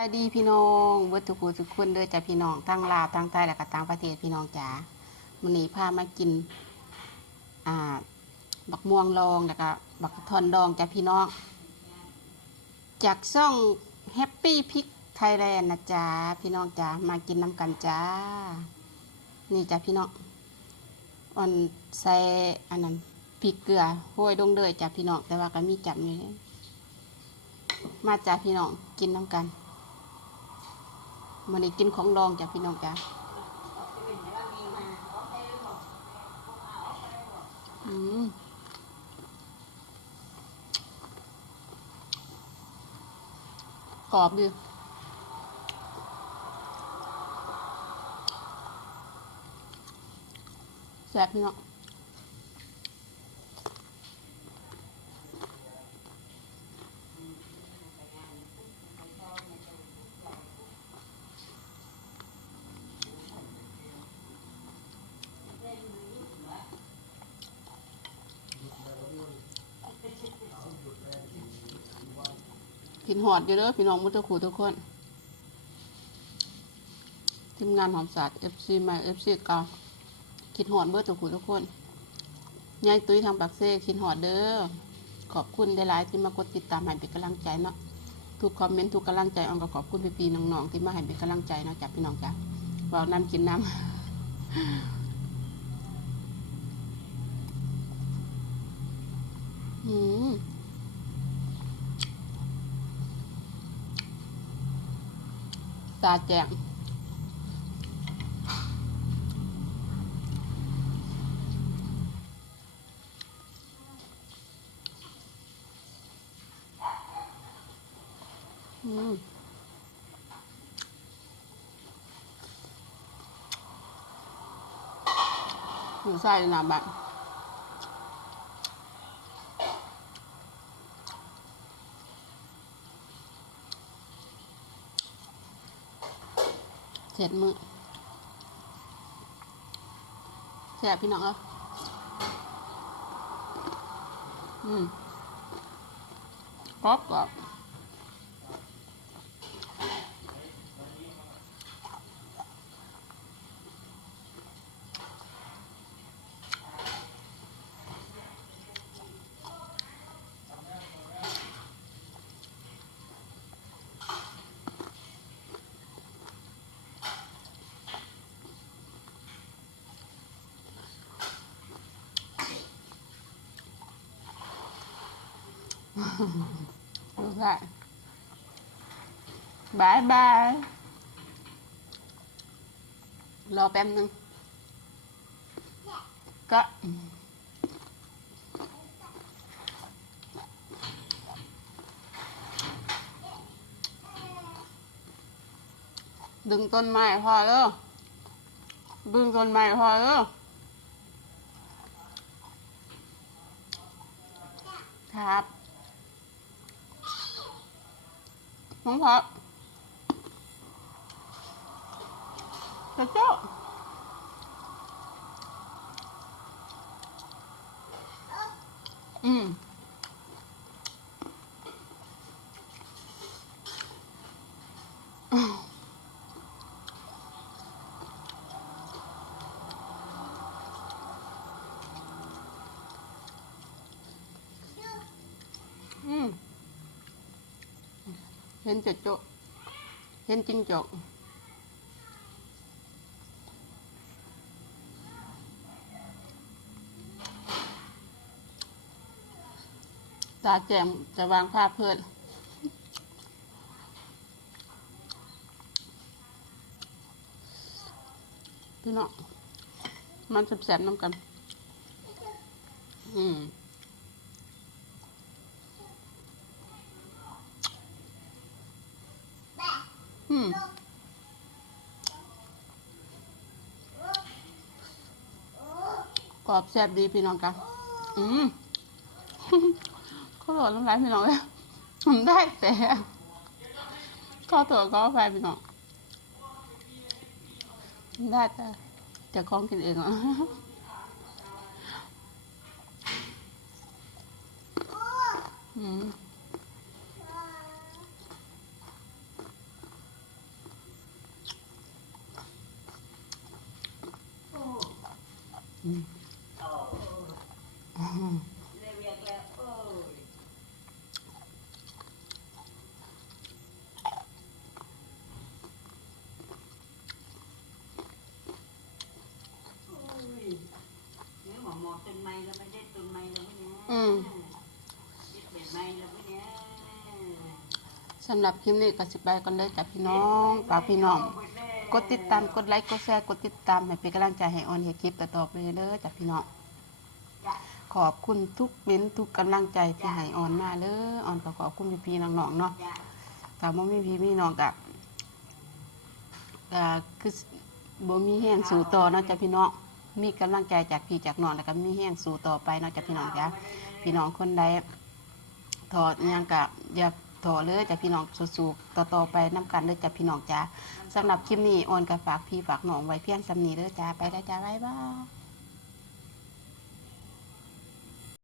ายดีพี่น้องเบิดทุกูทุกคนเด้อจ้ะพี่น้องทั้งลาวทั้งใต้และก็ต่างประเทศพี่น้องจ๋ามื้อนี้พามากิน อ่า บักม่วงดองแล้วก็บักทอนดองจ้ะพี่น้อง จากช่องแฮปปี้พิกไทยแลนด์นะจ๊ะพี่น้องจ๋ามากินน้ำกันจ้า นี่จ้ะพี่น้องอ่อนใส่อันนั้นพริกเกลือห้วยดงเดยจ้ะพี่น้องแต่ว่าก็มีจับอยู่มาจ้ะพี่น้องกินน้ำกัน มันนี้กินของดองจ้ะพี่น้องจ้ะอืมกรอบดีแซ่บพี่น้อง กินหอดอยู่เด้อพี่น้องมุตะคูทุกคน ทีมงานหอมศาสตร์ FC ใหม่ FC เก่าคิดหอดเบิร์ทุกคูทุกคนยายตุ้ยทางปากเซ่คิดหอดเด้อขอบคุณได้หลายที่มากดติดตามให้เป็นกำลังใจเนาะทุกคอมเมนต์ทุกกำลังใจอองก็ขอบคุณพี่ๆน้องๆที่มาให้เป็นกำลังใจเนาะจากพี่น้องจ้ะเว่าน้ำกินน้ำอืม ตาแจงอืมอยู่ใส่หนาบัต เสร็จมือแสบพี่น้องเอ้ยอืมกรอบกรอบ ดูค่ะบายบายรอแป๊บนึง ก็ดึงต้นไม้พอเด้อดึงต้นไม้พอเด้อครับ น้องพอเจ้าเจ้าอืม อืมเห็นจะโจเห็นจิงจกตาแจมจะวางผ้าเพื่อนพี่น้องมันแสบๆน้ำกัน อืม อืมกรอบแซ่บดีพี่น้องกันอืมเขาโหลดน้ำลายพี่น้องเลยผมได้แต่ข้อตัวก็ไปพี่น้องได้แต่จะคล้องกินเองอะอืม สำหรับคลิปนี้ก็สิบไปกันเลยจ้ะพี่น้องฝากพี่น้อง กดติดตามกดไลค์กดแชร์กดติดตามให้เป็นกำลังใจให้ออนเฮคลิปต่อๆไปเด้อจ้ะพี่น้องขอบคุณทุกเม้นทุกกำลังใจที่ให้ออนมาเด้ออนก็ขอบคุณพี่ๆน้องๆเนาะ dạ ถ้าบ่มีพี่มีน้องก็ก็คือบ่มีแห้งสู่ต่อเนาะจ้ะพี่น้องมีกำลังใจจากพี่จากน้องแล้วก็มีแห้งสู่ต่อไปเนาะจ้ะพี่น้องจ้ะพี่น้องคนใดถอดยังก็อย่า ถอเลยจ้ะพี่น้องสู้ๆต่อๆไปน้ำกันเด้อจ้ะพี่น้องจ้าสำหรับคลิปนี้ออนก็ฝากพี่ฝากน้องไว้เพียงสำนีเด้อจ้าไปได้จ้าบ๊ายบาย